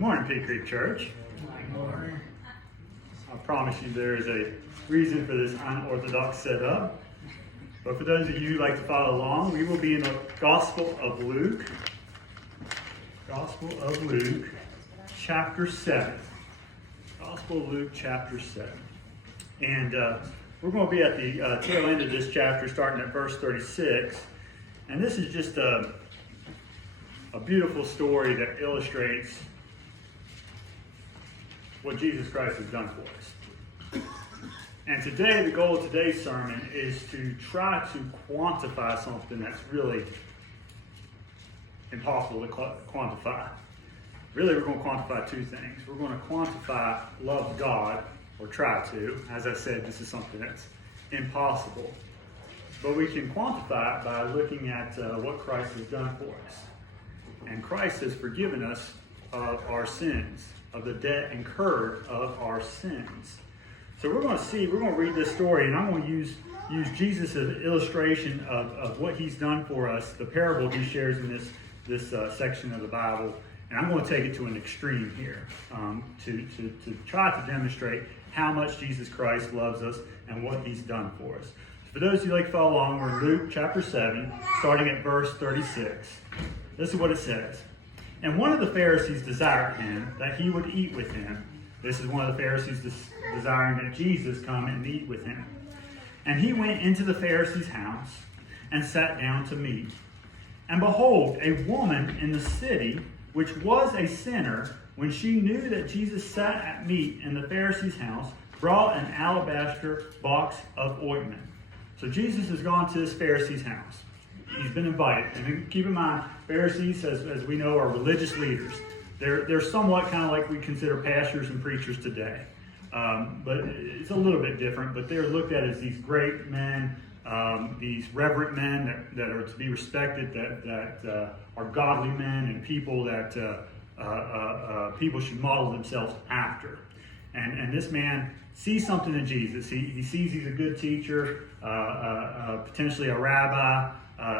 morning, Pea Creek Church. I promise you there is a reason for this unorthodox setup. But for those of you who like to follow along, we will be in the Gospel of Luke. Gospel of Luke, chapter 7. Gospel of Luke, chapter 7. And we're going to be at the tail end of this chapter, starting at verse 36. And this is just a beautiful story that illustrates what Jesus Christ has done for us. And today, the goal of today's sermon is to try to quantify something that's really impossible to quantify. Really, we're going to quantify two things. We're going to quantify love of God, or try to. As I said, this is something that's impossible. But we can quantify it by looking at what Christ has done for us. And Christ has forgiven us of our sins, of the debt incurred of our sins. So we're going to read this story, and I'm going to use Jesus as an illustration of what he's done for us, the parable he shares in this section of the Bible. And I'm going to take it to an extreme here to try to demonstrate how much Jesus Christ loves us and what he's done for us. For those who like to follow along, we're in Luke chapter 7, starting at verse 36. This is what it says. And one of the Pharisees desired him that he would eat with him. This is one of the Pharisees desiring that Jesus come and eat with him. And he went into the Pharisee's house and sat down to meat. And behold, a woman in the city, which was a sinner, when she knew that Jesus sat at meat in the Pharisee's house, brought an alabaster box of ointment. So Jesus has gone to this Pharisee's house. He's been invited. And keep in mind, Pharisees, as we know, are religious leaders. They're somewhat kind of like we consider pastors and preachers today. But it's a little bit different. But they're looked at as these great men, these reverent men that are to be respected, that are godly men and people that people should model themselves after. And this man sees something in Jesus. He sees he's a good teacher, potentially a rabbi,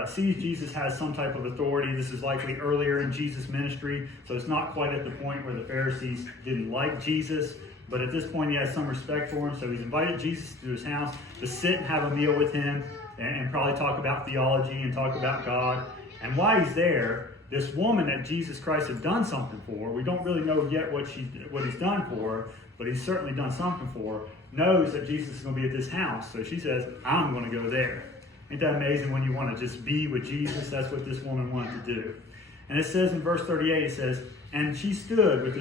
sees Jesus has some type of authority. This is likely earlier in Jesus' ministry, so it's not quite at the point where the Pharisees didn't like Jesus, but at this point he has some respect for him, so he's invited Jesus to his house to sit and have a meal with him and probably talk about theology and talk about God. And while he's there, this woman that Jesus Christ had done something for, we don't really know yet what he's done for her, but he's certainly done something for her, knows that Jesus is going to be at this house. So she says, I'm going to go there. Ain't that amazing when you want to just be with Jesus? That's what this woman wanted to do. And it says in verse 38, it says, and she stood with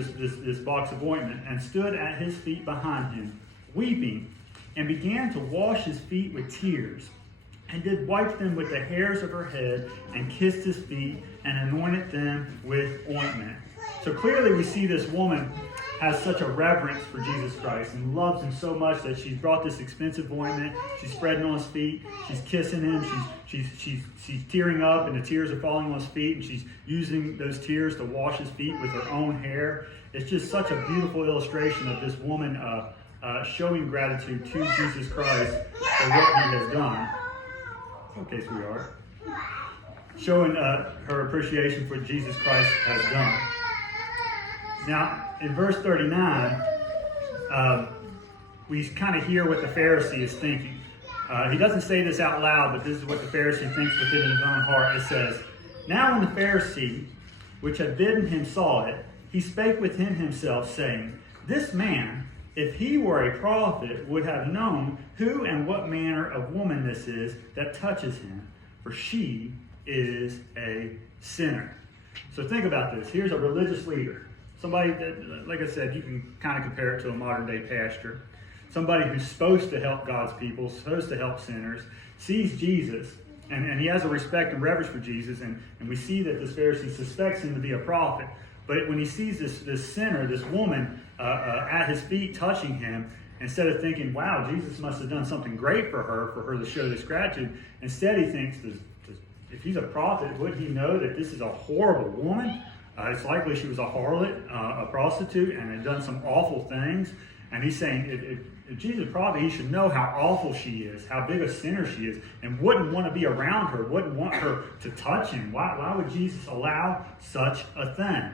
this box of ointment and stood at his feet behind him, weeping, and began to wash his feet with tears, and did wipe them with the hairs of her head, and kissed his feet, and anointed them with ointment. So clearly we see this woman has such a reverence for Jesus Christ and loves him so much that she's brought this expensive ointment. She's spreading on his feet. She's kissing him. She's tearing up, and the tears are falling on his feet, and she's using those tears to wash his feet with her own hair. It's just such a beautiful illustration of this woman showing gratitude to Jesus Christ for what he has done. Okay, sweetheart. Showing her appreciation for what Jesus Christ has done. Now, in verse 39, we kind of hear what the Pharisee is thinking. He doesn't say this out loud, but this is what the Pharisee thinks within his own heart. It says, now when the Pharisee, which had bidden him, saw it, he spake within himself, saying, this man, if he were a prophet, would have known who and what manner of woman this is that touches him, for she is a sinner. So think about this. Here's a religious leader. Somebody that, like I said, you can kind of compare it to a modern day pastor. Somebody who's supposed to help God's people, supposed to help sinners, sees Jesus, and he has a respect and reverence for Jesus, and we see that this Pharisee suspects him to be a prophet. But when he sees this sinner, this woman, at his feet touching him, instead of thinking, wow, Jesus must have done something great for her to show this gratitude, instead he thinks, if he's a prophet, would he know that this is a horrible woman? It's likely she was a harlot, a prostitute, and had done some awful things. And he's saying, if Jesus is a prophet, he should know how awful she is, how big a sinner she is, and wouldn't want to be around her, wouldn't want her to touch him. Why would Jesus allow such a thing?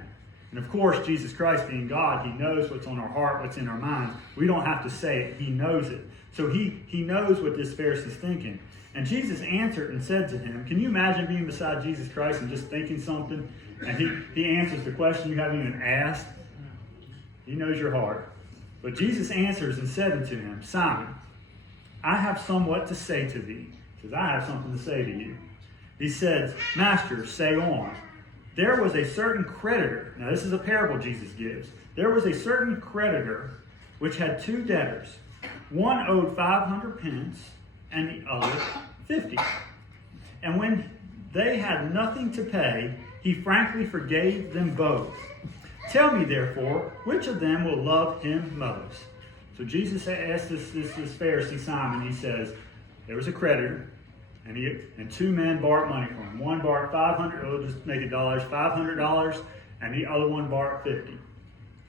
And of course, Jesus Christ being God, he knows what's on our heart, what's in our minds. We don't have to say it. He knows it. So he knows what this Pharisee's thinking. And Jesus answered and said to him, can you imagine being beside Jesus Christ and just thinking something? And he answers the question you haven't even asked. He knows your heart. But Jesus answers and said unto him, Simon, I have somewhat to say to thee. He says, I have something to say to you. He says, Master, say on. There was a certain creditor. Now this is a parable Jesus gives. There was a certain creditor which had two debtors. One owed 500 pence and the other 50. And when they had nothing to pay, he frankly forgave them both. Tell me, therefore, which of them will love him most? So Jesus asked this Pharisee Simon, he says, there was a creditor, and two men borrowed money from him. One borrowed we'll just make it dollars, $500, and the other one borrowed 50.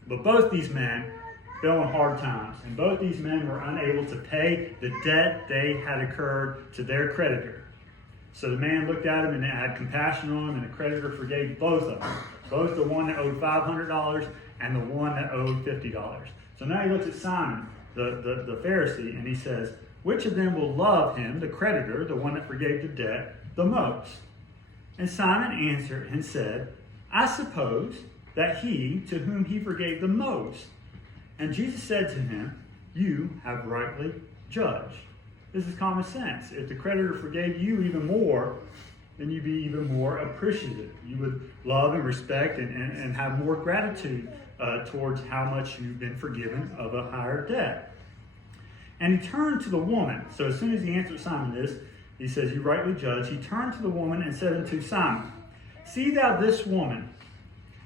But both these men fell in hard times, and both these men were unable to pay the debt they had incurred to their creditor. So the man looked at him and had compassion on him, and the creditor forgave both of them. Both the one that owed $500 and the one that owed $50. So now he looks at Simon, the Pharisee, and he says, which of them will love him, the creditor, the one that forgave the debt, the most? And Simon answered and said, I suppose that he to whom he forgave the most. And Jesus said to him, you have rightly judged. This is common sense. If the creditor forgave you even more, then you'd be even more appreciative. You would love and respect and have more gratitude towards how much you've been forgiven of a higher debt. And he turned to the woman. So as soon as he answered Simon this, he says, you rightly judge. He turned to the woman and said unto Simon, see thou this woman,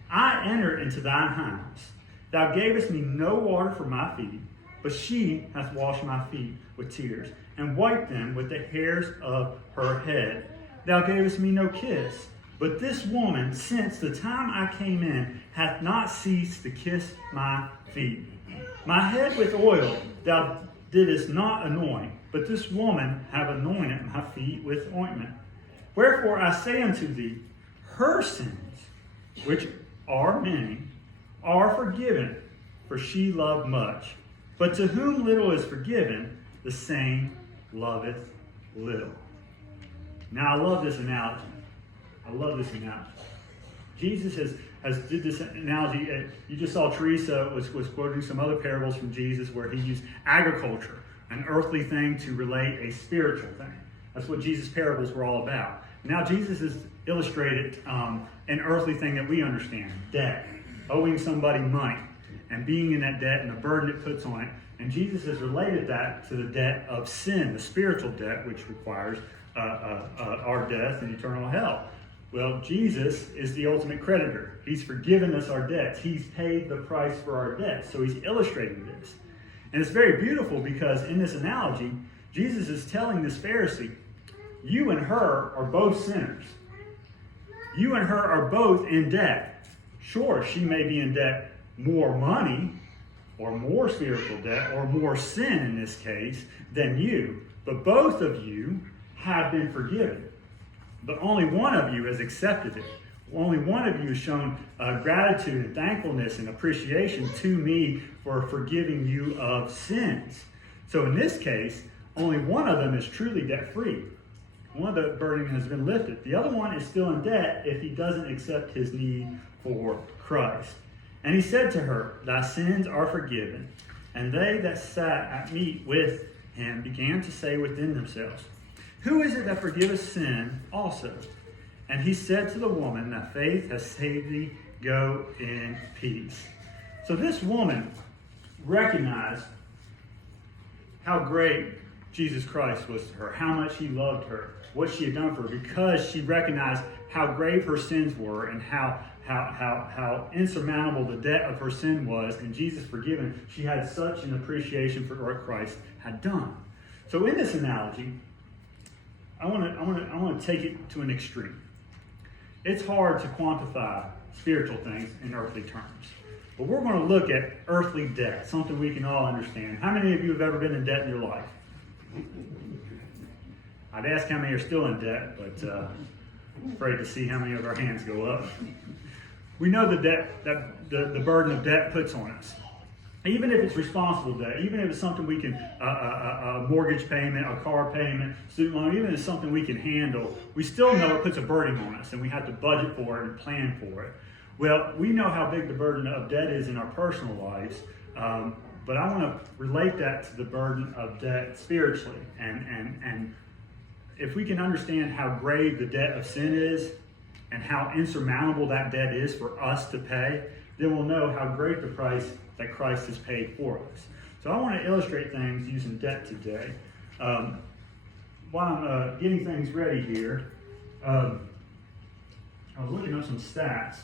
I entered into thine house. Thou gavest me no water for my feet, but she hath washed my feet with tears, and wiped them with the hairs of her head. Thou gavest me no kiss, but this woman, since the time I came in, hath not ceased to kiss my feet. My head with oil thou didst not anoint, but this woman have anointed my feet with ointment. Wherefore I say unto thee, her sins, which are many, are forgiven, for she loved much. But to whom little is forgiven, the same loveth little. Now I love this analogy. Jesus has did this analogy. You just saw Teresa was quoting some other parables from Jesus where he used agriculture, an earthly thing, to relate a spiritual thing. That's what Jesus' parables were all about. Now Jesus has illustrated an earthly thing that we understand, debt, owing somebody money, and being in that debt and the burden it puts on it. And Jesus has related that to the debt of sin, the spiritual debt, which requires our death and eternal hell. Well, Jesus is the ultimate creditor. He's forgiven us our debts. He's paid the price for our debts. So he's illustrating this. And it's very beautiful because in this analogy, Jesus is telling this Pharisee, you and her are both sinners. You and her are both in debt. Sure, she may be in debt more money, or more spiritual debt, or more sin in this case, than you. But both of you have been forgiven. But only one of you has accepted it. Only one of you has shown gratitude and thankfulness and appreciation to me for forgiving you of sins. So in this case, only one of them is truly debt-free. One of the burden has been lifted. The other one is still in debt if he doesn't accept his need for Christ. And he said to her, thy sins are forgiven. And they that sat at meat with him began to say within themselves, who is it that forgiveth sin also? And he said to the woman, thy faith has saved thee, go in peace. So this woman recognized how great Jesus Christ was to her, how much he loved her, what she had done for her, because she recognized how grave her sins were and how insurmountable the debt of her sin was, and Jesus forgiven. She had such an appreciation for what Christ had done. So in this analogy, I want to take it to an extreme. It's hard to quantify spiritual things in earthly terms. But we're going to look at earthly debt, something we can all understand. How many of you have ever been in debt in your life? I'd ask how many are still in debt, but I'm afraid to see how many of our hands go up. We know the debt that the burden of debt puts on us. Even if it's responsible debt, even if it's something we can, a mortgage payment, a car payment, student loan, even if it's something we can handle, we still know it puts a burden on us and we have to budget for it and plan for it. Well, we know how big the burden of debt is in our personal lives, but I want to relate that to the burden of debt spiritually. And if we can understand how grave the debt of sin is and how insurmountable that debt is for us to pay, then we'll know how great the price that Christ has paid for us. So I want to illustrate things using debt today. While I'm getting things ready here, I was looking up some stats,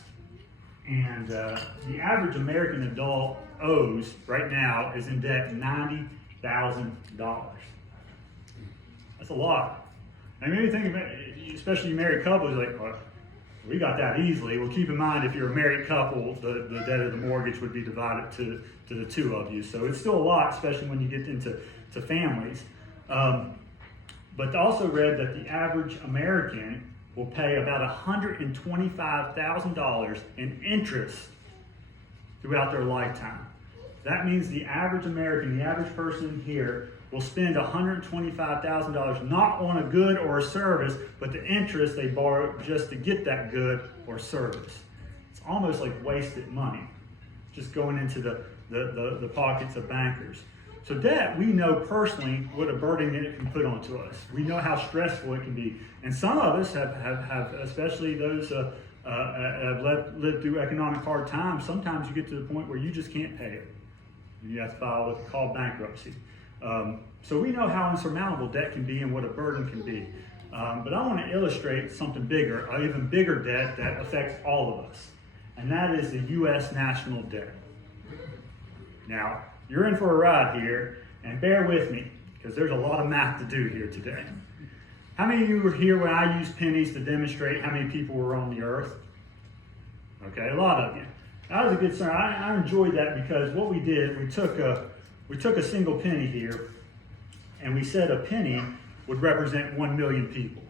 and the average American adult owes right now is in debt $90,000. That's a lot. I mean, you think about it, especially married couples, like, well, we got that easily. Well, keep in mind, if you're a married couple, the debt of the mortgage would be divided to the two of you. So it's still a lot, especially when you get into families. But I also read that the average American will pay about $125,000 in interest throughout their lifetime. That means the average American, the average person here, will spend $125,000 not on a good or a service, but the interest they borrow just to get that good or service. It's almost like wasted money, just going into the pockets of bankers. So debt, we know personally what a burden it can put onto us. We know how stressful it can be. And some of us have especially those have lived through economic hard times, sometimes you get to the point where you just can't pay it. And you have to file what's called bankruptcy. So we know how insurmountable debt can be and what a burden can be. But I want to illustrate something bigger, an even bigger debt that affects all of us. And that is the U.S. national debt. Now, you're in for a ride here, and bear with me, because there's a lot of math to do here today. How many of you were here when I used pennies to demonstrate how many people were on the earth? Okay, a lot of you. That was a good sign. I enjoyed that because what we did, we took a single penny here, and we said a penny would represent 1 million people.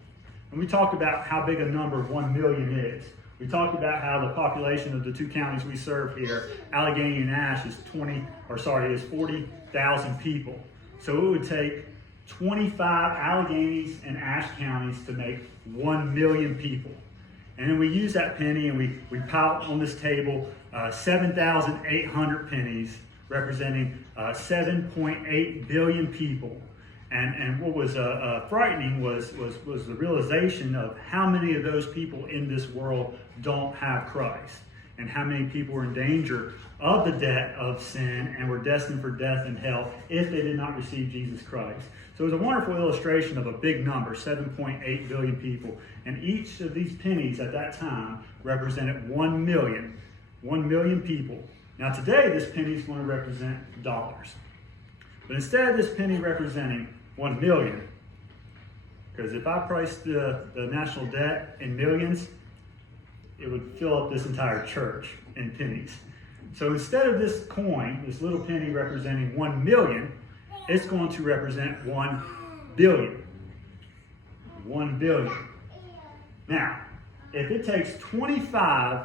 And we talked about how big a number 1 million is. We talked about how the population of the two counties we serve here, Allegheny and Ashe, is 40,000 people. So it would take 25 Alleghenies and Ashe counties to make 1 million people. And then we use that penny and we pile on this table 7,800 pennies representing 7.8 billion people. And what was frightening was the realization of how many of those people in this world don't have Christ, and how many people are in danger of the debt of sin and were destined for death and hell if they did not receive Jesus Christ. So it was a wonderful illustration of a big number, 7.8 billion people. And each of these pennies at that time represented 1 million people. Now today, this penny is going to represent dollars. But instead of this penny representing 1 million, because if I priced the national debt in millions, it would fill up this entire church in pennies. So instead of this coin, this little penny representing 1 million, it's going to represent 1 billion. 1 billion. Now, if it takes 25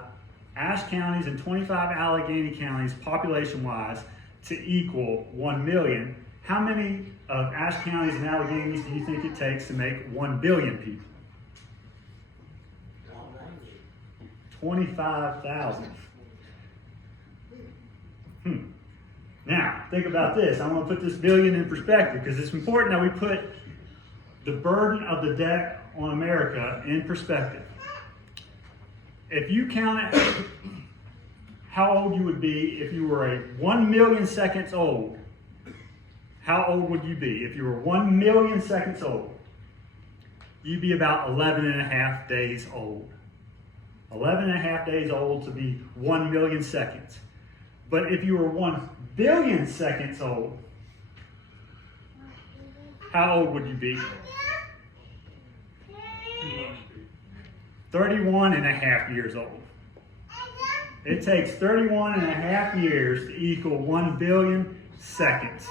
Ashe counties and 25 Allegheny counties population-wise to equal 1 million, how many of Ashe counties and Alleghenies do you think it takes to make 1 billion people? 25,000. Now, think about this. I want to put this billion in perspective because it's important that we put the burden of the debt on America in perspective. If you count it, how old you would be if you were 1 million seconds old, how old would you be? If you were 1 million seconds old, you'd be about 11 and a half days old. 11 and a half days old to be 1 million seconds. But if you were 1 billion seconds old, how old would you be? 31 and a half years old. It takes 31 and a half years to equal 1 billion seconds.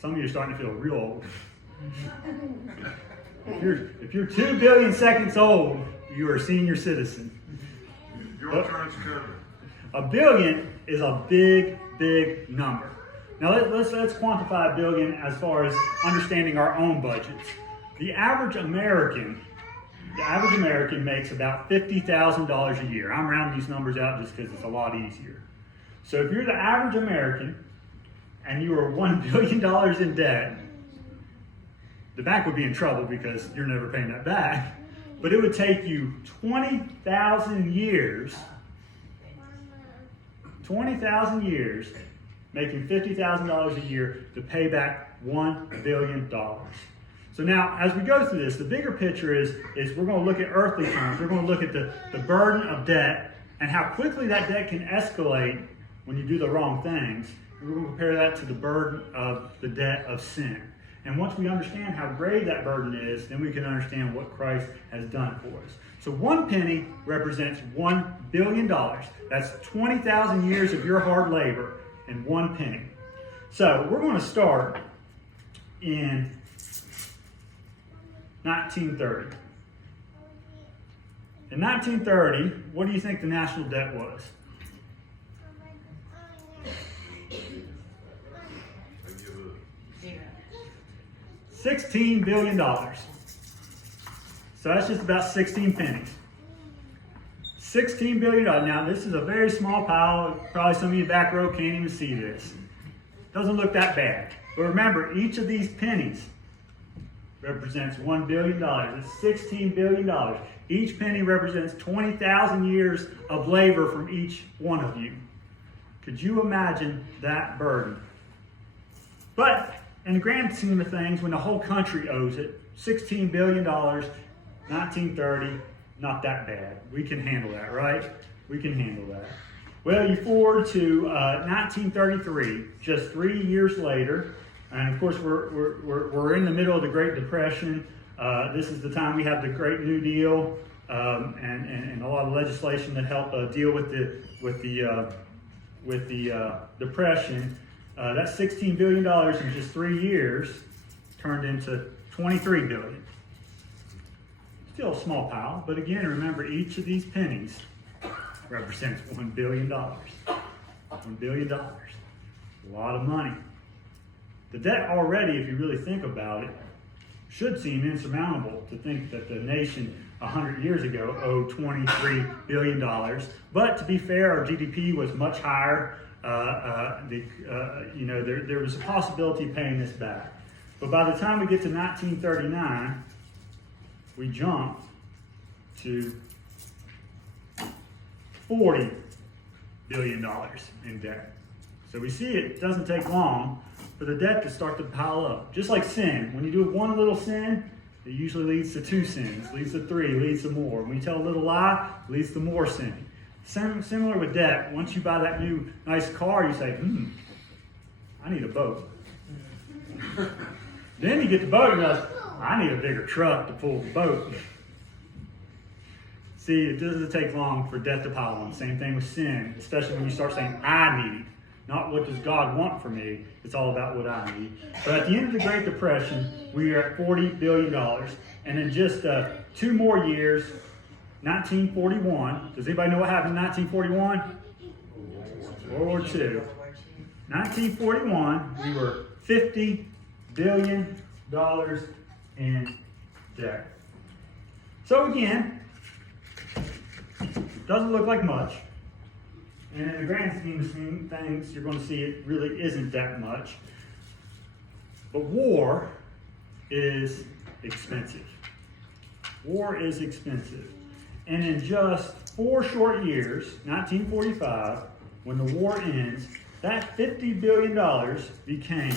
Some of you are starting to feel real old. If you're 2 billion seconds old, you are a senior citizen. Your turn to cover. A billion is a big, big number. Now let's quantify a billion as far as understanding our own budgets. The average American makes about $50,000 a year. I'm rounding these numbers out just because it's a lot easier. So if you're the average American and you are $1 billion in debt, the bank would be in trouble because you're never paying that back. But it would take you 20,000 years, making $50,000 a year to pay back $1 billion. So now, as we go through this, the bigger picture is we're going to look at earthly terms. We're going to look at the burden of debt and how quickly that debt can escalate when you do the wrong things. And we're going to compare that to the burden of the debt of sin. And once we understand how grave that burden is, then we can understand what Christ has done for us. So 1 penny represents $1 billion. That's 20,000 years of your hard labor in 1 penny. So we're going to start in 1930. In 1930, what do you think the national debt was? $16 billion. So that's just about 16 pennies. $16 billion. Now, this is a very small pile. Probably some of you back row can't even see this. Doesn't look that bad. But remember, each of these pennies represents $1 billion. It's $16 billion. Each penny represents 20,000 years of labor from each one of you. Could you imagine that burden? But in the grand scheme of things, when the whole country owes it, $16 billion, 1930, not that bad. We can handle that, right? We can handle that. Well, you forward to 1933, just 3 years later, and of course we're in the middle of the Great Depression. This is the time we have the Great New Deal and a lot of legislation that help deal with the depression. That $16 billion in just 3 years turned into $23 billion. Still a small pile, but again, remember each of these pennies represents $1 billion. $1 billion. A lot of money. The debt already, if you really think about it, should seem insurmountable to think that the nation 100 years ago owed $23 billion. But to be fair, our GDP was much higher. There was a possibility of paying this back. But by the time we get to 1939, we jump to $40 billion in debt. So we see it doesn't take long for the debt to start to pile up. Just like sin, when you do one little sin, it usually leads to 2 sins, leads to 3, leads to more. When you tell a little lie, it leads to more sin. Similar with debt, once you buy that new nice car, you say, I need a boat. Then you get the boat and you go, I need a bigger truck to pull the boat. See, it doesn't take long for debt to pile on. Same thing with sin, especially when you start saying, I need. Not what does God want for me, it's all about what I need. But at the end of the Great Depression, we are at $40 billion. And in just 2 more years, 1941, does anybody know what happened in 1941? World War II. 1941, we were $50 billion in debt. So again, it doesn't look like much. And in the grand scheme of things, you're going to see it really isn't that much. But war is expensive. War is expensive. And in just 4 short years, 1945, when the war ends, that $50 billion became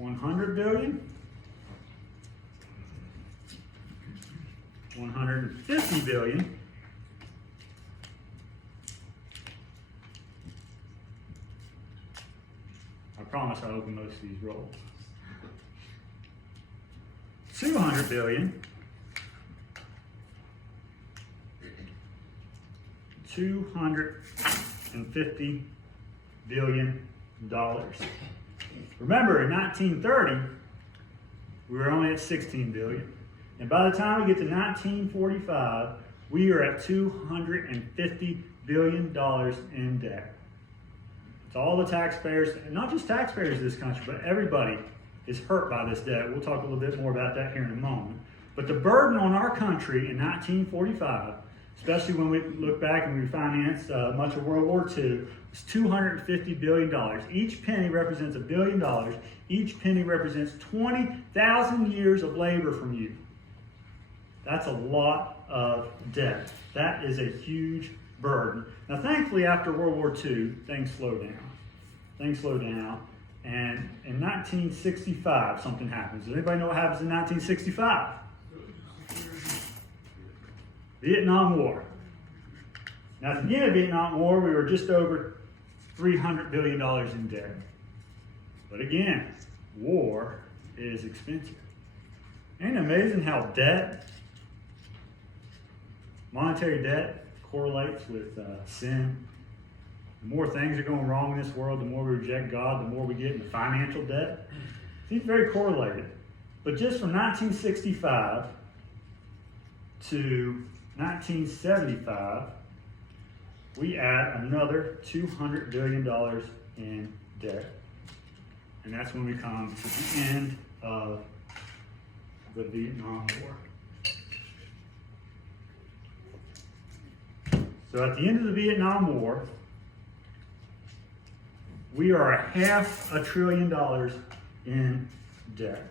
$100 billion, $150 billion, I promise I'll open most of these rolls, $200 billion, $250 billion. Remember, in 1930, we were only at $16 billion. And by the time we get to 1945, We are at $250 billion in debt. It's all the taxpayers, and not just taxpayers in this country, but everybody is hurt by this debt. We'll talk a little bit more about that here in a moment. But the burden on our country in 1945, especially when we look back and we finance much of World War II, is $250 billion. Each penny represents $1 billion. Each penny represents 20,000 years of labor from you. That's a lot of debt. That is a huge burden. Now, thankfully, after World War II, things slowed down. And in 1965, something happens. Does anybody know what happens in 1965? Vietnam War. Now, at the beginning of the Vietnam War, we were just over $300 billion in debt. But again, war is expensive. Ain't it amazing how monetary debt, correlates with sin? The more things are going wrong in this world, the more we reject God, the more we get into financial debt. It's very correlated. But just from 1965 to 1975, we add another $200 billion in debt. And that's when we come to the end of the Vietnam War. So at the end of the Vietnam War, we are $500 billion in debt.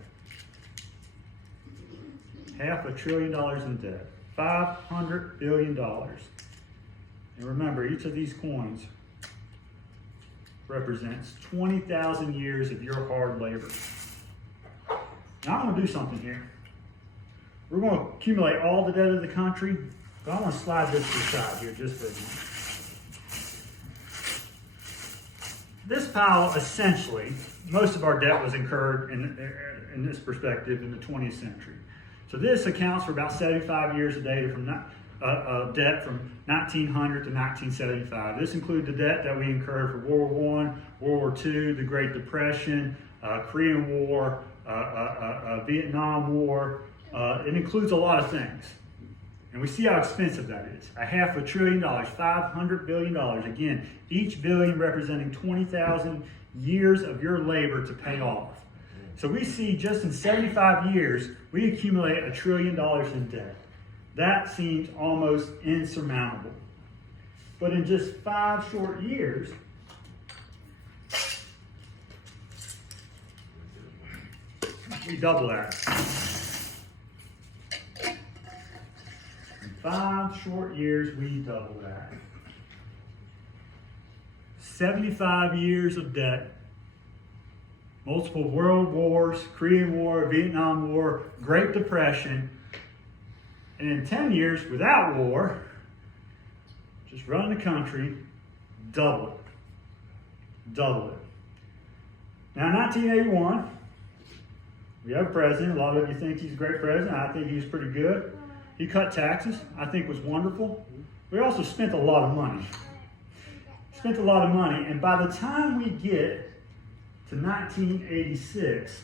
$500 billion in debt. $500 billion. And remember, each of these coins represents 20,000 years of your hard labor. Now I'm going to do something here. We're going to accumulate all the debt of the country, but I'm going to slide this to the side here just for a minute. This pile, essentially, most of our debt was incurred in this perspective in the 20th century. So this accounts for about 75 years of data from debt from 1900 to 1975. This includes the debt that we incurred for World War I, World War II, the Great Depression, Korean War, Vietnam War. It includes a lot of things. And we see how expensive that is. $500 billion, $500 billion. Again, each billion representing 20,000 years of your labor to pay off. So we see just in 75 years, we accumulate $1 trillion in debt. That seems almost insurmountable. But in just 5 short years, we double that. In 5 short years, we double that. 75 years of debt. Multiple world wars, Korean War, Vietnam War, Great Depression. And in 10 years without war, just running the country, double it. Double it. Now in 1981, we have a president. A lot of you think he's a great president. I think he was pretty good. He cut taxes. I think was wonderful. We also spent a lot of money. And by the time we get to 1986,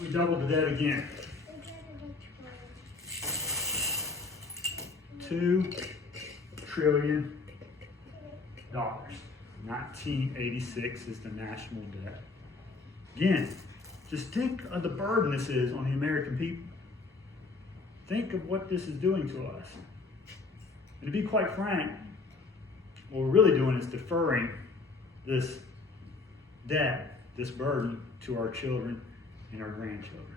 we doubled the debt again. $2 trillion. 1986 is the national debt. Again, just think of the burden this is on the American people. Think of what this is doing to us. And to be quite frank, what we're really doing is deferring this debt, this burden, to our children and our grandchildren.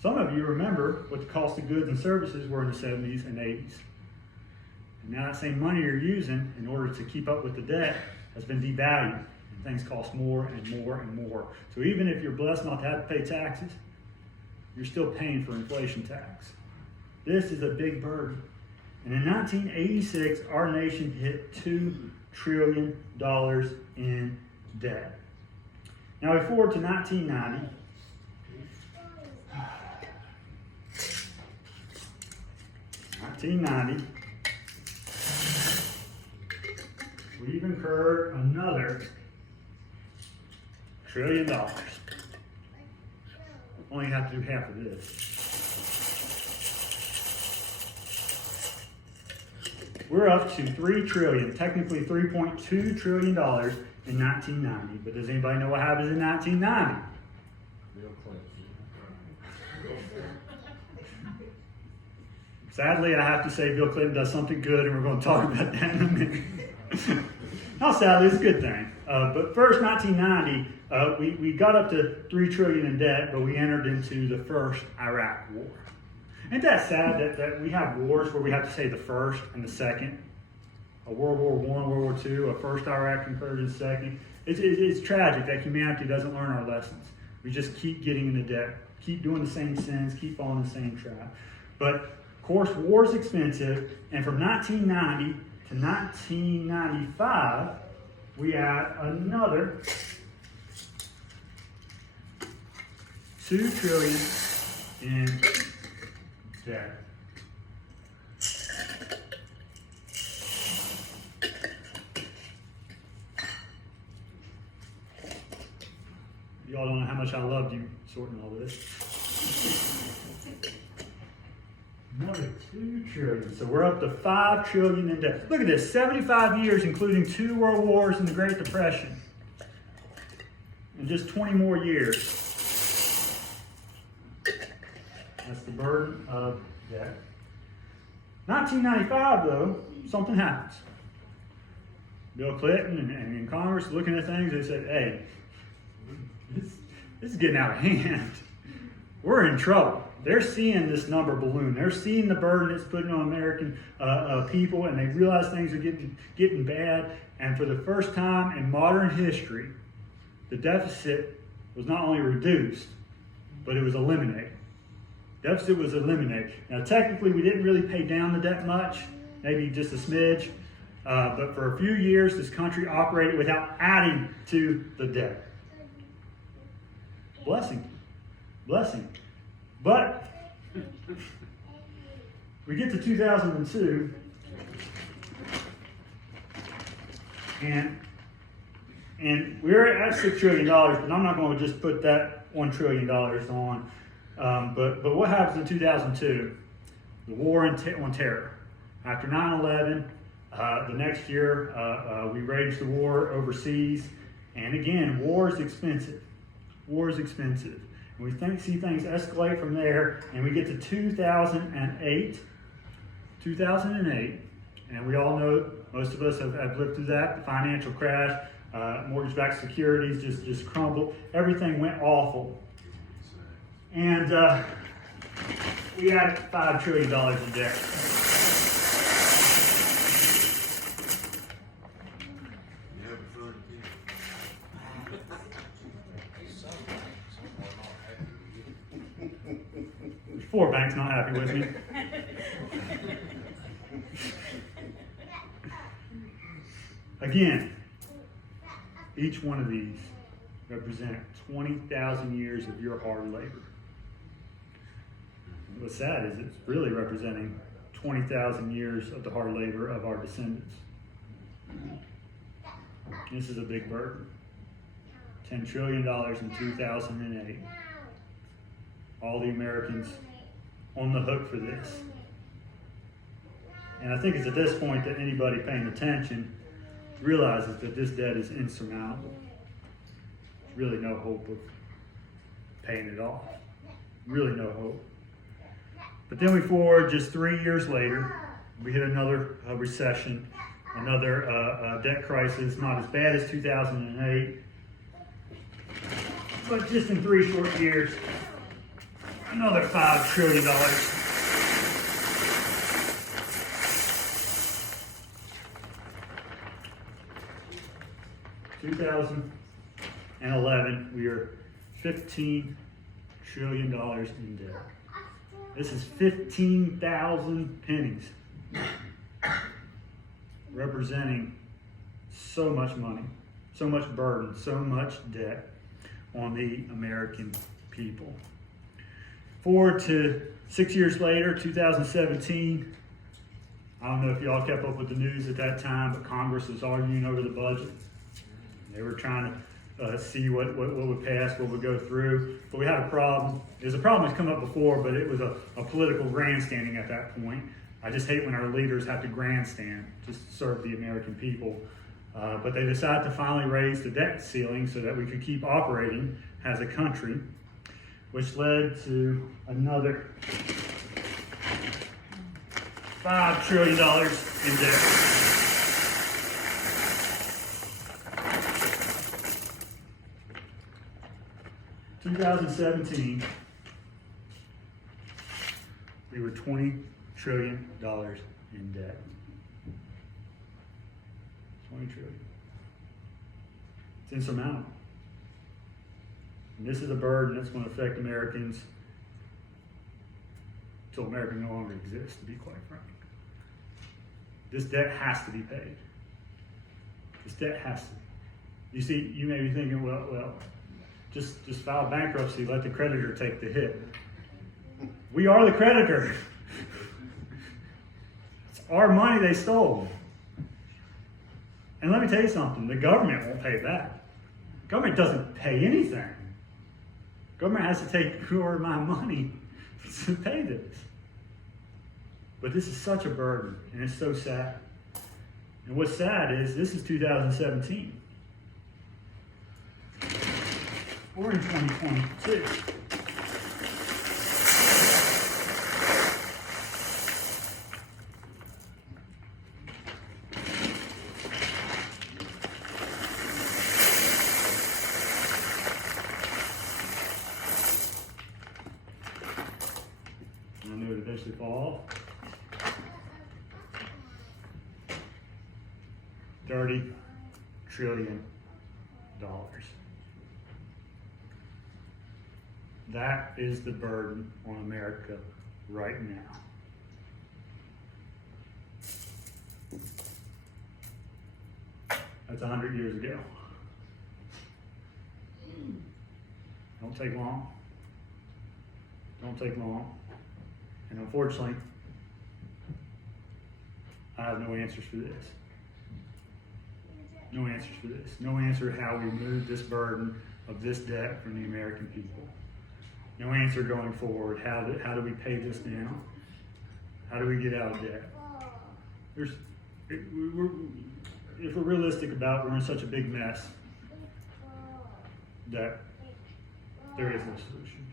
Some of you remember what the cost of goods and services were in the 70s and 80s. And now that same money you're using in order to keep up with the debt has been devalued. And things cost more and more and more. So even if you're blessed not to have to pay taxes, you're still paying for inflation tax. This is a big burden. And in 1986, our nation hit $2 trillion in debt. Now we forward to 1990. we've incurred another $1 trillion. Only have to do half of this. We're up to $3 trillion, technically $3.2 trillion in 1990. But does anybody know what happened in 1990? Sadly, I have to say Bill Clinton does something good, and we're going to talk about that in a minute. Not sadly, it's a good thing. But first, 1990, we got up to $3 trillion in debt, but we entered into the first Iraq War. Ain't that sad that we have wars where we have to say the first and the second? A World War I, World War II, a first Iraq incursion, second. It's tragic that humanity doesn't learn our lessons. We just keep getting into debt, keep doing the same sins, keep on the same trap. But, of course, war is expensive, and from 1990 to 1995, we had another $2 trillion in debt. Y'all don't know how much I loved you sorting all this. Another $2 trillion. So we're up to $5 trillion in debt. Look at this, 75 years, including 2 world wars and the Great Depression. And just 20 more years. That's the burden of debt. 1995, though, something happens. Bill Clinton and Congress looking at things, they said, hey, this is getting out of hand. We're in trouble. They're seeing this number balloon. They're seeing the burden it's putting on American people, and they realize things are getting bad. And for the first time in modern history, the deficit was not only reduced, but it was eliminated. Deficit was eliminated. Now, technically, we didn't really pay down the debt much, maybe just a smidge. But for a few years, this country operated without adding to the debt. Blessing. Blessing. But we get to 2002, and we're at $6 trillion, but I'm not going to just put that $1 trillion on. But what happens in 2002? The war on terror. After 9/11, the next year, we waged the war overseas. And again, war is expensive. War is expensive. And we see things escalate from there, and we get to 2008. 2008, and we all know, most of us have lived through that, the financial crash, mortgage-backed securities just crumbled. Everything went awful. And we had $5 trillion in debt. There's 4 banks not happy with me. Again, each one of these represent 20,000 years of your hard labor. What's sad is it's really representing 20,000 years of the hard labor of our descendants. This is a big burden. $10 trillion in 2008. All the Americans on the hook for this. And I think it's at this point that anybody paying attention realizes that this debt is insurmountable. There's really no hope of paying it off. Really no hope. But then we forward just 3 years later, we hit another recession, another debt crisis, not as bad as 2008, but just in 3 short years, another $5 trillion. 2011, we are $15 trillion in debt. This is 15,000 pennies, representing so much money, so much burden, so much debt on the American people. Forward to 6 years later, 2017, I don't know if y'all kept up with the news at that time, but Congress was arguing over the budget. They were trying to see what would pass, what would go through. But we had a problem. It was a problem that's come up before, but it was a political grandstanding at that point. I just hate when our leaders have to grandstand to serve the American people. But they decided to finally raise the debt ceiling so that we could keep operating as a country, which led to another $5 trillion in debt. In 2017, we were $20 trillion in debt. 20 trillion. It's insurmountable. And this is a burden that's going to affect Americans until America no longer exists, to be quite frank. This debt has to be paid. This debt has to be. You see, you may be thinking, well, just file bankruptcy, let the creditor take the hit. We are the creditor. It's our money they stole. And let me tell you something, the government won't pay that. Government doesn't pay anything. Government has to take your or my money to pay this. But this is such a burden, and it's so sad. And what's sad is this is 2017. We're in 2022. I knew it eventually fall off. $30 trillion. That is the burden on America right now. That's 100 years ago. Don't take long. Don't take long. And unfortunately, I have no answers for this. No answers for this. No answer how we move this burden of this debt from the American people. No answer going forward. How do we pay this down? How do we get out of debt? If we're realistic about it, we're in such a big mess that there is no solution.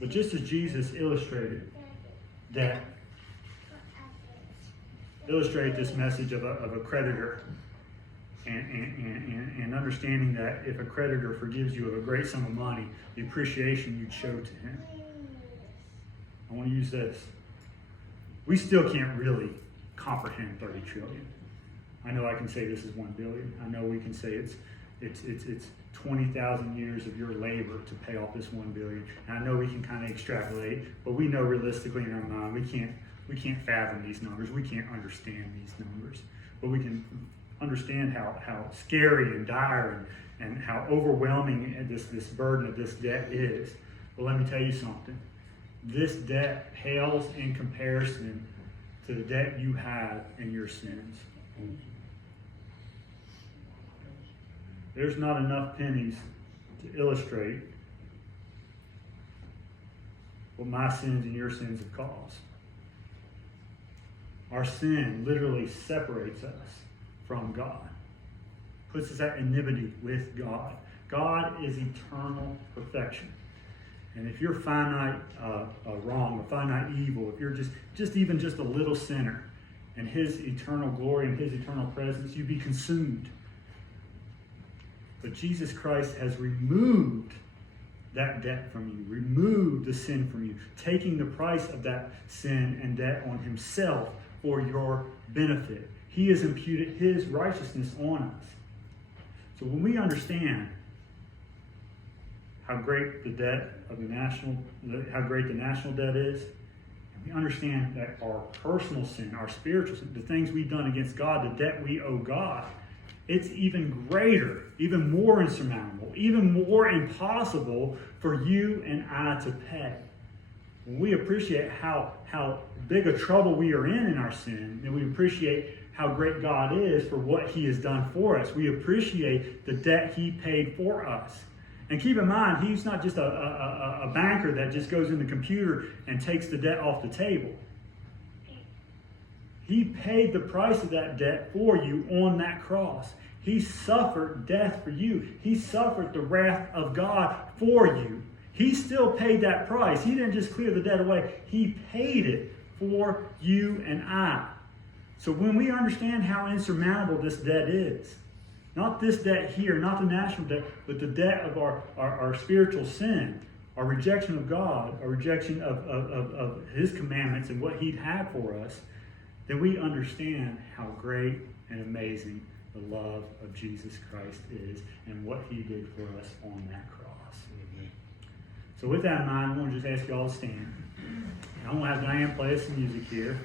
But just as Jesus illustrated this message of a creditor, and understanding that if a creditor forgives you of a great sum of money, the appreciation you'd show to him. I want to use this. We still can't really comprehend 30 trillion. I know I can say this is 1 billion. I know we can say it's 20,000 years of your labor to pay off this 1 billion. And I know we can kind of extrapolate, but we know realistically in our mind we can't fathom these numbers. We can't understand these numbers. But we can understand how scary and dire and how overwhelming this burden of this debt is. But let me tell you something. This debt pales in comparison to the debt you have in your sins. There's not enough pennies to illustrate what my sins and your sins have caused. Our sin literally separates us from God, puts us at enmity with God. God is eternal perfection. And if you're finite wrong or finite evil, if you're just a little sinner, and his eternal glory and his eternal presence, you'd be consumed. But Jesus Christ has removed that debt from you, removed the sin from you, taking the price of that sin and debt on himself for your benefit. He has imputed his righteousness on us. So when we understand how great the national debt is, and we understand that our personal sin, our spiritual sin, the things we've done against God, the debt we owe God, it's even greater, even more insurmountable, even more impossible for you and I to pay. when we appreciate how big a trouble we are in our sin, and we appreciate how great God is for what he has done for us, we appreciate the debt he paid for us. And keep in mind, he's not just a banker that just goes in the computer and takes the debt off the table. He paid the price of that debt for you on that cross. He suffered death for you. He suffered the wrath of God for you. He still paid that price. He didn't just clear the debt away. He paid it for you and I. So when we understand how insurmountable this debt is, not this debt here, not the national debt, but the debt of our spiritual sin, our rejection of God, our rejection of his commandments and what he'd have for us, then we understand how great and amazing the love of Jesus Christ is and what he did for us on that cross. So with that in mind, I want to just ask you all to stand. I'm going to have Diane play us some music here.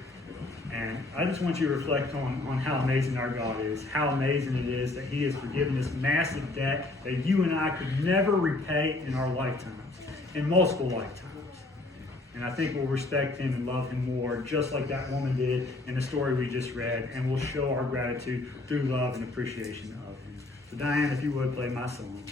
And I just want you to reflect on how amazing our God is, how amazing it is that he has forgiven this massive debt that you and I could never repay in our lifetimes, in multiple lifetimes. And I think we'll respect him and love him more, just like that woman did in the story we just read, and we'll show our gratitude through love and appreciation of him. So Diane, if you would, play my song.